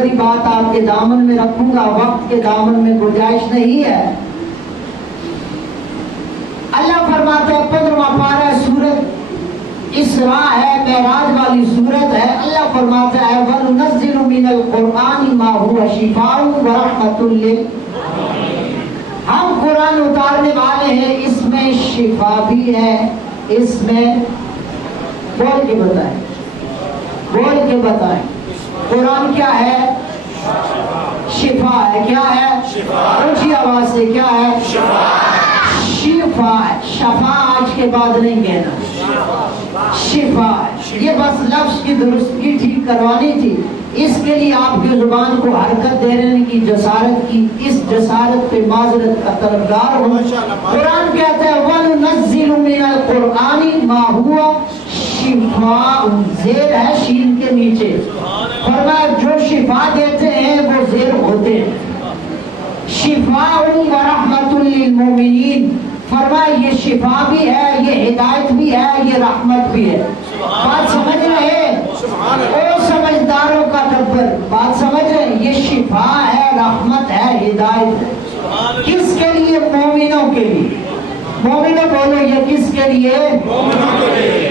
बड़ी बात आपके दामन में रखूंगा, वक्त के दामन में गुंजाइश नहीं है। अल्लाह फरमाते हैं 15वां पारा सूरत इसरा है, मेराज वाली सूरत है। अल्लाह फरमाता है वनुनज़्ज़िलु मिनल कुरआनी मा हुवा शिफाउन व रहमतुल लिल, हम कुरान उतारने वाले हैं, इसमें शिफा भी है, इसमें बोल के बताएं, बोल के बताएं, कुरान क्या है? शिफा है। क्या है? ऊंची आवाज से क्या है? शिफा है। शफा आज के बाद नहीं कहना, शिफा है। ये बस लफ्ज की दुरुस्ती ठीक करवानी थी, इसके लिए आपकी जुबान को हरकत देने की जसारत की, इस जसारत पे माजरत का तलबगार हो। कुरान कहता है वनुनज़्ज़िलु मिनल कुरआनी मा हुवा शिफाउन, जेर है शीन के नीचे, फरमाया जो शिफा देते हैं वो जेर होते हैं। शिफाउन व रहमतुल लिल मोमिनीन, फरमाया ये शिफा भी है, ये हिदायत भी है, ये रहमत भी है। बात समझ रहे हैं? ओ समझदारों का टब्बर, बात समझ रहे हैं? ये शिफा है, रहमत है, हिदायत है। किसके लिए? मोमिनों के लिए। मोमिनों बोलो, ये किसके लिए?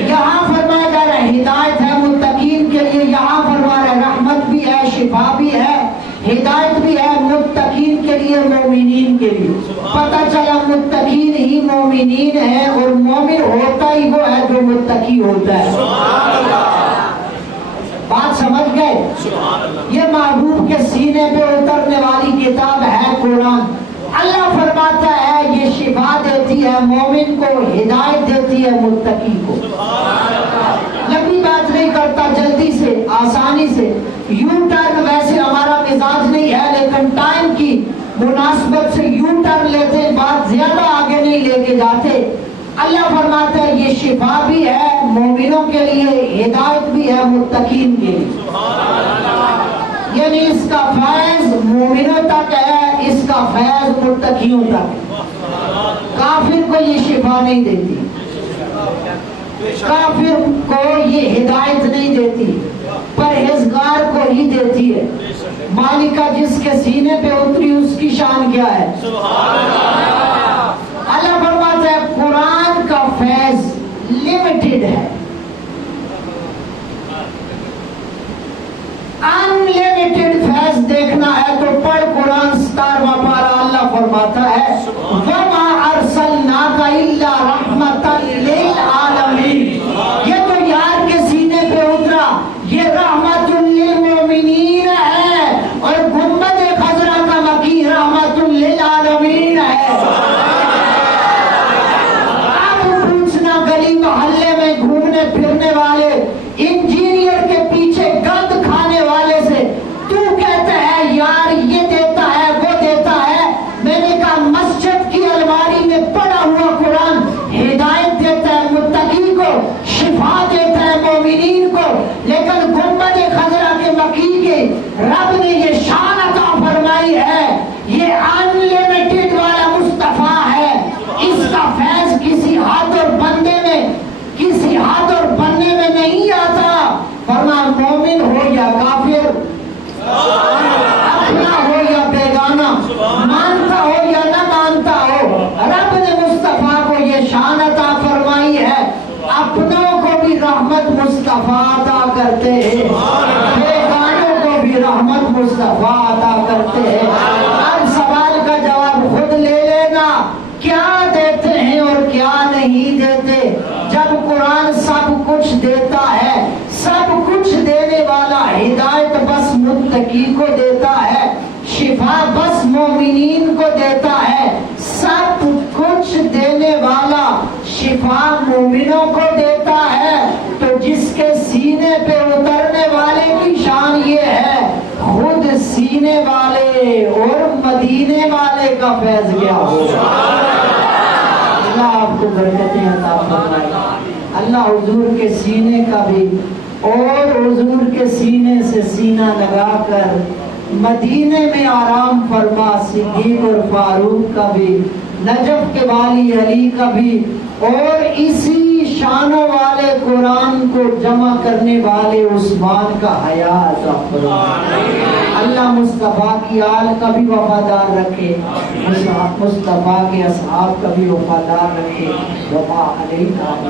यहाँ फरमाया जा रहा है हिदायत है मुत्तकीन के लिए, यहाँ फरमा रहा है रहमत भी है, शिफा भी है, हिदायत भी है मुत्तकीन के लिए, मोमिनीन के लिए। पता चला मुत्तकीन ही मोमिनीन है, और मोमिन होता ही वो है जो मुत्तकी होता है। बात समझ गए? ये महबूब के सीने पे उतरने वाली किताब है कुरान। अल्लाह फरमाता है ये शिफा देती है मोमिन को, हिदायत देती है मुत्तकी को। लंबी बात नहीं करता, जल्दी से आसानी से यू टर्न, वैसे हमारा मिजाज नहीं है, लेकिन टाइम की मुनासबत से यू टर्न लेते, बात ज्यादा आगे नहीं लेके जाते। अल्लाह फरमाता है ये शिफा भी है मोमिनों के लिए, हिदायत भी है मुत्तकीन के लिए। यानी इसका फैज मोमिनों तक है, इसका फैज मुत्तकियों तक। काफिर को ये शिफा नहीं देती, काफिर को ये हिदायत नहीं देती, परहेजगार को ही देती है। मालिका जिसके सीने पे उतरी उसकी शान क्या है? अल्लाह फरमाता है कुरान का फैज लिमिटेड है, अनलिमिटेड फैज देखना है तो पढ़ कुरान 17वां पारा। अल्लाह फरमाता है वमा अरसलनाका इल्ला रहमतन लिल आलमीन, ये तो यार के सीने पे उतरा, ये रहमतुल लिल मोमिनीन है, और गुंबद खजरा का मकी रहमतुल लिल आलमीन है। अब पूछना गली मोहल्ले में घूमने फिरने वाले इंजीनियर के पीछे गंद खाने वाले से, तू कहता है यार ये देता है वो देता है। मैंने कहा मस्जिद की अलमारी में पड़ा हुआ कुरान हिदायत देता है मुत्तकी को, शिफा देता है मोमिनीन को, लेकिन गुंबद खजरा के मकी के रब ने ये शान अता फरमाई है, ये अनलिमिटेड वाला मुस्तफा है। इसका फैज किसी हाथ और बंदे में, किसी हाथ और बनने में नहीं आता। फरमाया मोमिन हो या काफिर, अपना हो या बेगाना, मानता हो या न मानता हो, रब ने मुस्तफा को ये शान अता फरमाई है। अपनों को भी रहमत मुस्तफा अता करते हैं, बेगानों को भी रहमत मुस्तफा अता करते हैं। अब सवाल का जवाब खुद ले लेना, क्या देते हैं और क्या नहीं देते। जब कुरान सब कुछ देता है, सब कुछ देने वाला हिदायत बस मुत्तकी को देता है, शिफा बस मोमिनीन को देता है, सब कुछ देने वाला शिफा मोमिनों को देता है, तो जिसके सीने पे उतरने वाले की शान ये है, खुद सीने वाले और मदीने वाले का फैज क्या होगा। अल्लाह आपको बरकतें अता फरमाए। अल्लाह हुजूर के सीने का भी और हुजूर के सीने से सीना लगाकर मदीने में आराम फरमा सिद्दीक और फारूक का भी, नजफ के वाली अली का भी, और इसी शानों वाले कुरान को जमा करने वाले उस्मान का हया अता फरमाए। اللہ مصطفیٰ کی آل کا بھی وفادار رکھے، مصطفیٰ کے اصحاب کا بھی وفادار رکھے۔ وما علینا